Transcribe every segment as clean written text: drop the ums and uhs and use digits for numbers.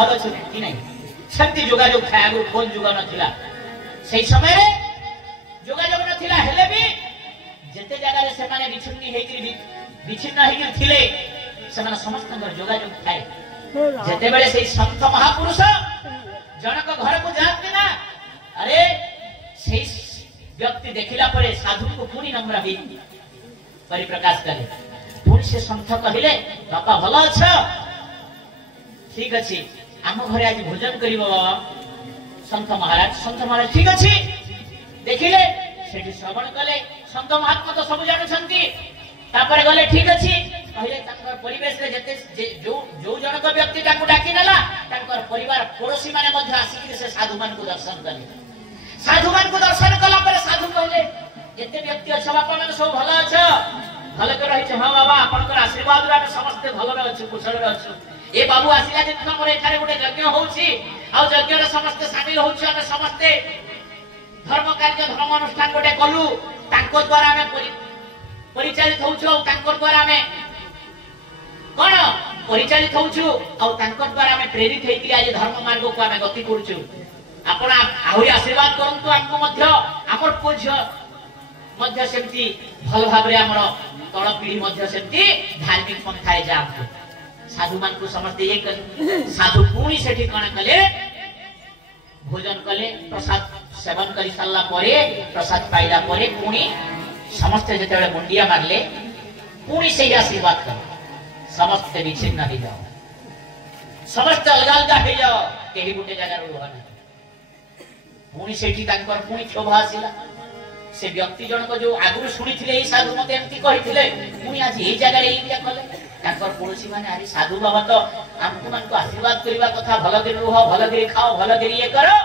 भल अच्छे कि नहीं सेमती जोगाजोग था आगु फोन जुग नथिला सेही समय रे जोगाजोग नथिला हेले भी जेते जगह रे से माने विच्छिन्न हेकिरि थिले से माने समस्त जोगाजोग थाए जेते बेले से संत महापुरुष जनक घर को जाते ना अरे से व्यक्ति देखिला परे साधु को पूरी नम्र भी परिप्रकाश करे पुणी से संत कहले बापा भल अछ ठीक अछि आम घरे आज भोजन करिवो संत महाराज ठीक अछि देखिले सेठी श्रवण कले संत महात्मा तो सब जानु छंती तापर गले ठीक अछि कहले तांकर परिवेश रे जते जो जनक व्यक्ति ताकू डाकी नला तांकर परिवार पड़ोसी माने मध्य आसी से साधु मान को दर्शन कले साधु मान को दर्शन कला पर साधु कहले जते व्यक्ति अछ बापा माने सब भल अछ भल के रहि छ हां बाबा आपनकर आशीर्वाद रे समस्त भल रे अछ कुशल रे अछ ए बाबू आसिला दिन हमर एठारे गोटे यज्ञ होउछि आ यज्ञ रे समस्त शामिल होउछि हम समस्त धर्म कार्य धर्म अनुष्ठान गोटे कलु तांको द्वारा हमें परिचालित होउछु तांको द्वारा हमें कोन परिचालित होउछु आ तांको द्वारा हमें प्रेरित हेति आज धर्म मार्ग को हमें गति करछु आपण आहुरी आशीर्वाद करंतु हमको मध्य हमर पूज्य मध्य सेमती भल भाबरे हमर तळ पीढ़ी मध्य सेमती धार्मिक पंथाए जाबु साधु मान को समझते एक साधु पुणी सेठी कण कले भोजन कले प्रसाद सेवन करी सारला परे प्रसाद पाइला परे पुणी समस्त जेतेबेले मुंडिया मारले पुणी से आशीर्वाद कर समस्त विच्छिन्न हो जाओ समस्त अलग अलग हो जाओ केही गुटे जगह रुहना पुणी सेठी तांकर पुणी क्षोभ आसिला से व्यक्ति जनक जो आगु सुनिथिले ए साधु मते एमती कहिथिले पुणी आज ए जगह रे ए कले तांकर पड़ोसी माने आरी साधु बाबा तो हमको मान को आशीर्वाद करिवा कथा भलगिरी रुह भलगिरी खाओ भलगिरी ये करो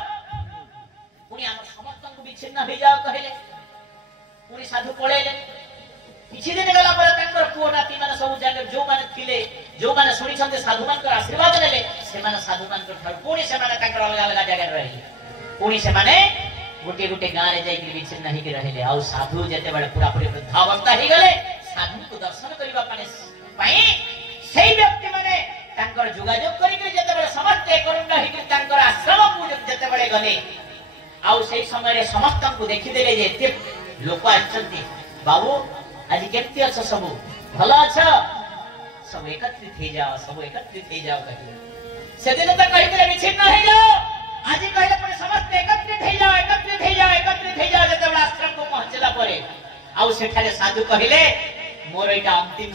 पुणी हम समस्त को विच्छिन्न हो जाओ कहले पुणी साधु पळेले किछि दिन गला पर तांकर पुओ नाती माने सब जगह जो माने थिले जो माने सुनि छन्ते साधु मान को आशीर्वाद लेले से माने साधु मान को ठार पुणी से माने तांकर अलग अलग जगह रही पुणी से माने गोटे गोटे गां रे जाई विच्छिन्न ही के रहले आ साधु जते बडे पूरा पूरी वृद्धावस्था ही गले साधु को दर्शन करिवा पाए सही व्यक्ति माने तांकर जोगाजोग करी के जते बडे समस्त करुण ही के तांकर आश्रम को जते बडे गले आ सही समय रे समस्त को देखि देले जे एते लोक आछंती बाबू आज केमती अछ सब भल अछ सब एकत्रित हे जाओ कहि से दिन त कहि के विच्छिन्न हे जाओ आज कहले पर समस्त एकत्रित हे जाओ जते बडे आश्रम को पहुंचला परे आ सेठारे साधु कहिले मोर एटा अंतिम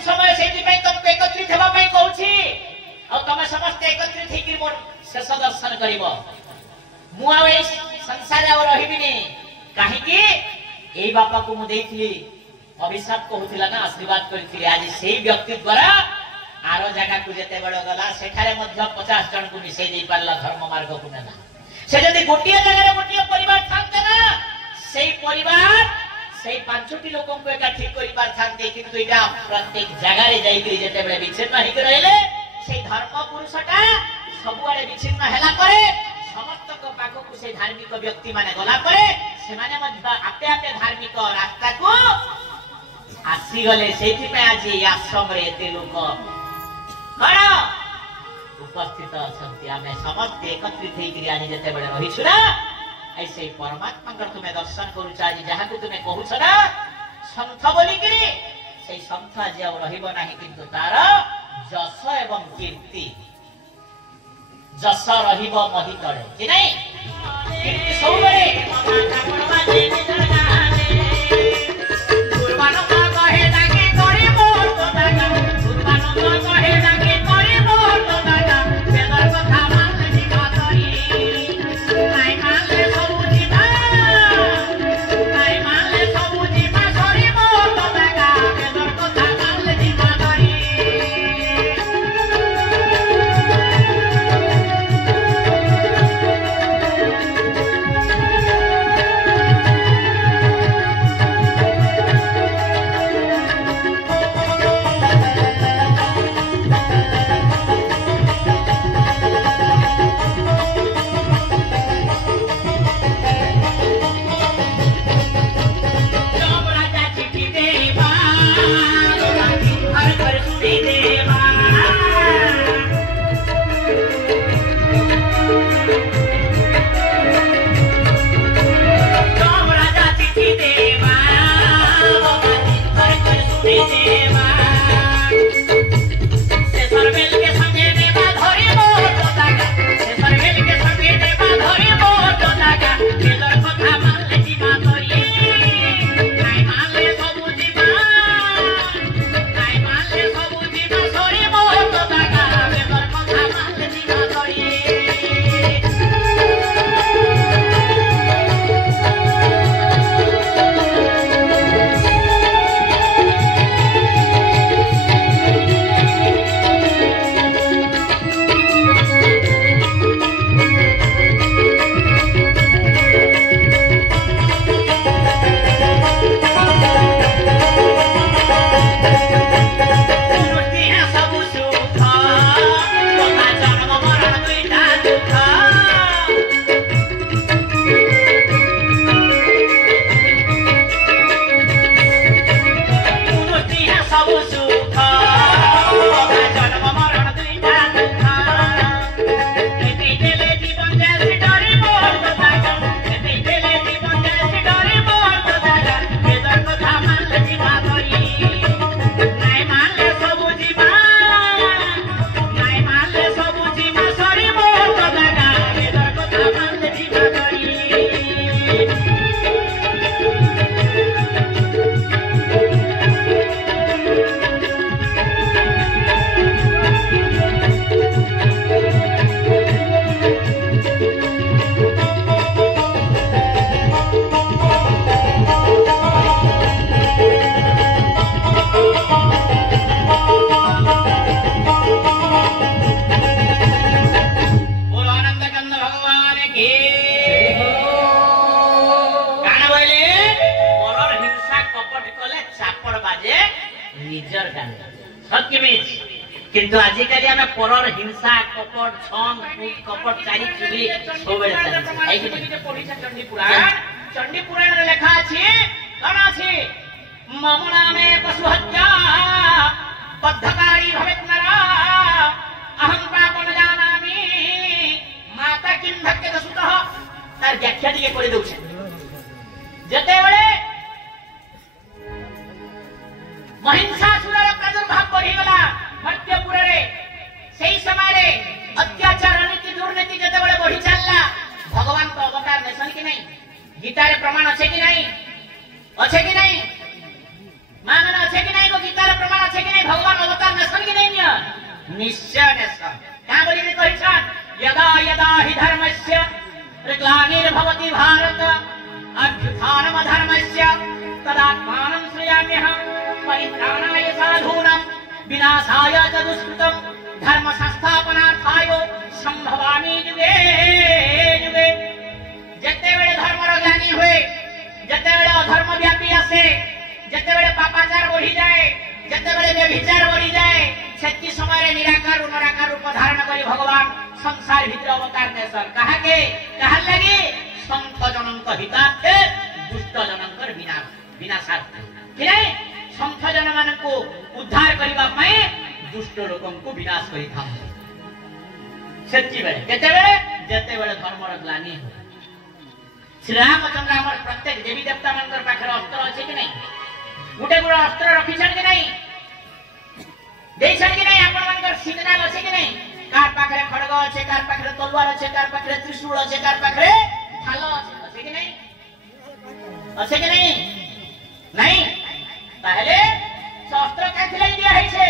समय सेति पई तुमको एकत्रित हेबा पई कहूछि आ तमे समस्त एकत्रित हे कि मोर शेष दर्शन करिवो मु आ ए संसार आ रहिबिनी काहे कि एई बापा को मु देइथिली अभिशाप कहउथिला ना आशीर्वाद करिथिली आज सेही व्यक्ति द्वारा आरो जगह को जते बड़ गला सेठारे मध्य 50 जन को मिसै दे पारला धर्म मार्ग को ना से जदी गोटिया जगह रे गोटिया परिवार थांते ना सेही परिवार सेही 5टी लोकन को एका ठीक करि पार थांते किंतु इटा प्रत्येक जगह रे जाई के जते बड़े विच्छिन्न ही रहले सेही धर्म पुरुषटा सबुआरे विच्छिन्न हैला परे समस्त को पाखो को से धार्मिक व्यक्ति माने गला परे से माने मध्य आपे आपे धार्मिक रास्ता को आसी गले सेठी पे आज आश्रम रे एते लोक करा उपस्थित अछंती आमे समस्त एकत्रित हे कि आज जते बडे रही छु ना ऐसे परमात्मा कर तुम्हें दर्शन करू आज जहा को तुम्हें कहू छ ना संत बोली कि से संत जे रहिबो नाही किंतु तार जस एवं कीर्ति जस रहिबो मही तळे कि नहीं कीर्ति सबरे गुरबान का कहे ताके करी मोर तो दागा गुरबान का कहे ताके करी मोर तो दागा बेदर कथा मान दिखा तरी नाइ मानले सब जीवा नाइ मानले सब जीवा करी मोर तो दागा बेदर कथा मान दिखा तरी मेजर गाने सत्य मिछ किंतु आजिकाली आम परर हिंसा कपट छंग कपट चारी चुगली सब बेले चंडी पुराण रे लेखा अछि कोन अछि मम नामे पशु हत्या बद्धकारी भवेत नरा अहं पाप न जानामि माता किं धक्के सुतः तार व्याख्या दिके करि दउछे जते बेले महिषासुरर प्रादुर्भाव बढ़ी गला मध्यपुर रे सेही समय रे अत्याचार नीति दुर्नीति जते बेले बढ़ी चलला भगवान तो अवतार नेसन कि नहीं गीता रे प्रमाण अछि कि नहीं मानन अछि कि नहीं गीता रे प्रमाण अछि कि नहीं भगवान अवतार नेसन कि नहीं निश्चय नेसन का बोली के कहिछन यदा यदा हि धर्मस्य ग्लानिर्भवति भारत अभ्युत्थानम धर्मस्य तदात्मानं श्रयाम्यहं परित्राणाय साधूनां विनाशाय च दुष्कृतं धर्म संस्थापनार्थाय संभवामि युगे युगे जते बेले धर्मर ज्ञानी हुए जते बेले अधर्म व्यापी आसे जते बेले पापाचार बढ़ी जाए जते बेले व्यभिचार बढ़ी जाए सेति समय निराकार रूप धारण करी भगवान संसार भीतर अवतार नेसन कहा के कहा लगी संत जनक हितार्थे दुष्ट जनकर विनाशार्थे कि नहीं संत जन मानकु उद्धार करिबा पई दुष्ट लोकंकु विनाश करि था सेति बेले केते बेले जते बेले धर्मर ग्लानि हो श्री रामचंद्र हमर प्रत्येक देवी देवता मानकर पाखर अस्त्र अछि कि नहीं गुटे गुटे अस्त्र रखिछन कि नहीं देछन कि नहीं आपण मानकर सिंहनाग अछि कि नहीं कार पाखरे खड़ग अछि कार पाखरे तलवार अछि कार पाखरे त्रिशूल अछि कार पाखरे ढाल अछि कि नहीं नहीं ताहले शास्त्र काथि लागि दिया है छे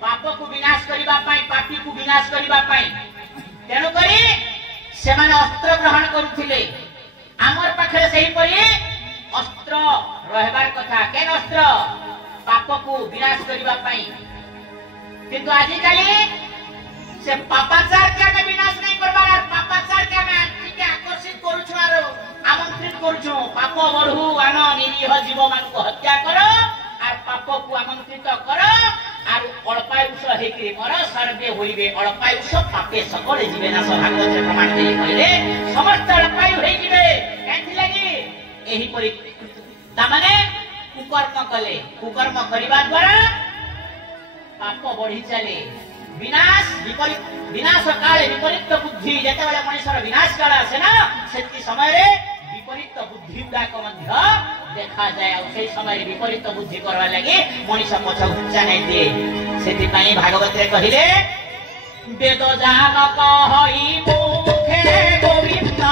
पाप को विनाश करिबा पई पापी को विनाश करिबा पई तेनु करी से माने अस्त्र ग्रहण करूथिले आमर पाखरे सही परी अस्त्र रहबार कथा केन अस्त्र पाप को विनाश करिबा पई किंतु आजि काली से पापाचार के में विनाश नहीं करबार पापाचार के में के आकर्षित करूछु आर आमंत्रित करूछु पाप बढ़ू आन निरीह जीव मान को हत्या करो आर पाप को आमंत्रित करो आर अल्पायुष हेकि मर सर्वे होइबे अल्पायुष पापे सकल जीवे ना भागवत प्रमाण दे कहले समस्त अल्पायु होई जीवे काथि लागि एही परि ता माने कुकर्म कले कुकर्म करिबा द्वारा पाप बढ़ी चले विनाश काले विपरीत बुद्धि जेते बेले मनुष्यर विनाश काल आसे ना सेति समय रे विपरीत बुद्धि गुडाक मध्य देखा जाए और से समय विपरीत बुद्धि करवा लागि मनुष्य पछ उच्चा नै दिए सेति पई भागवत रे कहिले वेद जान कहई मुखे गोविंद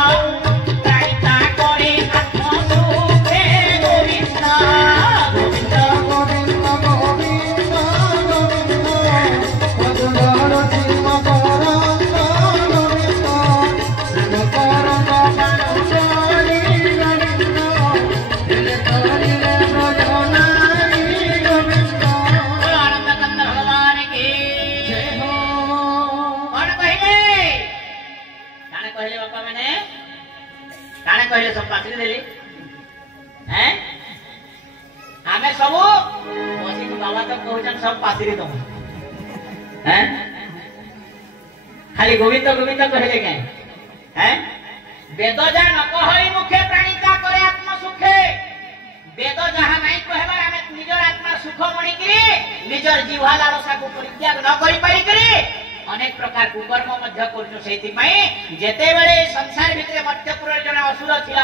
त्राइता करे आत्म सुखे गोविंद गोविंद गोविंद कहले सब पाथरी देली हैं हमें सब बसी को बाबा तो कहजन सब पाथरी दो हैं खाली गोविंद गोविंद कहले के हैं वेद जा न कहई मुखे प्राणिता करे आत्म सुखे वेद जहां नहीं कहबार हमें निजर आत्मा सुख मणि करी निजर जीवाला रसा को परित्याग न करि पारि करी अनेक प्रकार कुकर्म मध्य करछु सेति पई जेते बेले संसार भितरे मध्यपुर जण असुर थिला